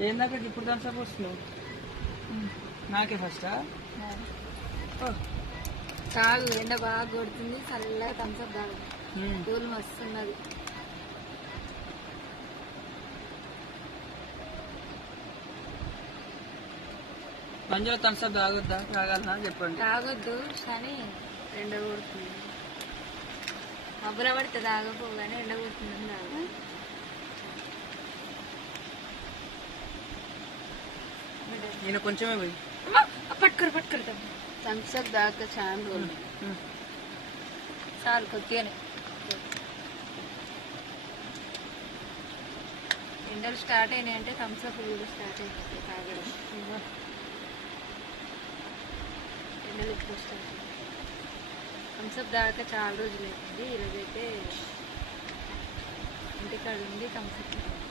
ఏందాక ఇప్పుడు థమ్స్అప్ వస్తున్నావు? నాకే ఫస్టా? తాగు, ఎండ బాగా కొడుతుంది, చల్లగా థమ్స్అప్ తాగు. కూల్ మస్తున్నది. మంచిగా థమ్స్అప్ తాగొద్దా? తాగాలనా చెప్పండి. తాగొద్దు కానీ ఎండ కొడుతుంది. మబ్బుల పడితే తాగపోగానే ఎండ కొడుతుందని తాగు. నేను కొంచెమే పోయి పట్టుకరు థమ్స్అప్ దాకా చాలా రోజులు చాలు కొద్దిగానే. ఎండలు స్టార్ట్ అయినాయంటే థమ్స్అప్ కూడా స్టార్ట్ అయిపోతాయి తాగడం. ఎండలు ఎక్కువ స్టార్ట్ అయ్యాయి. థమ్స్అప్ దాకా చాలా రోజులు అవుతుంది. ఈరోజైతే ఇంటికాడ ఉంది థమ్స్అప్.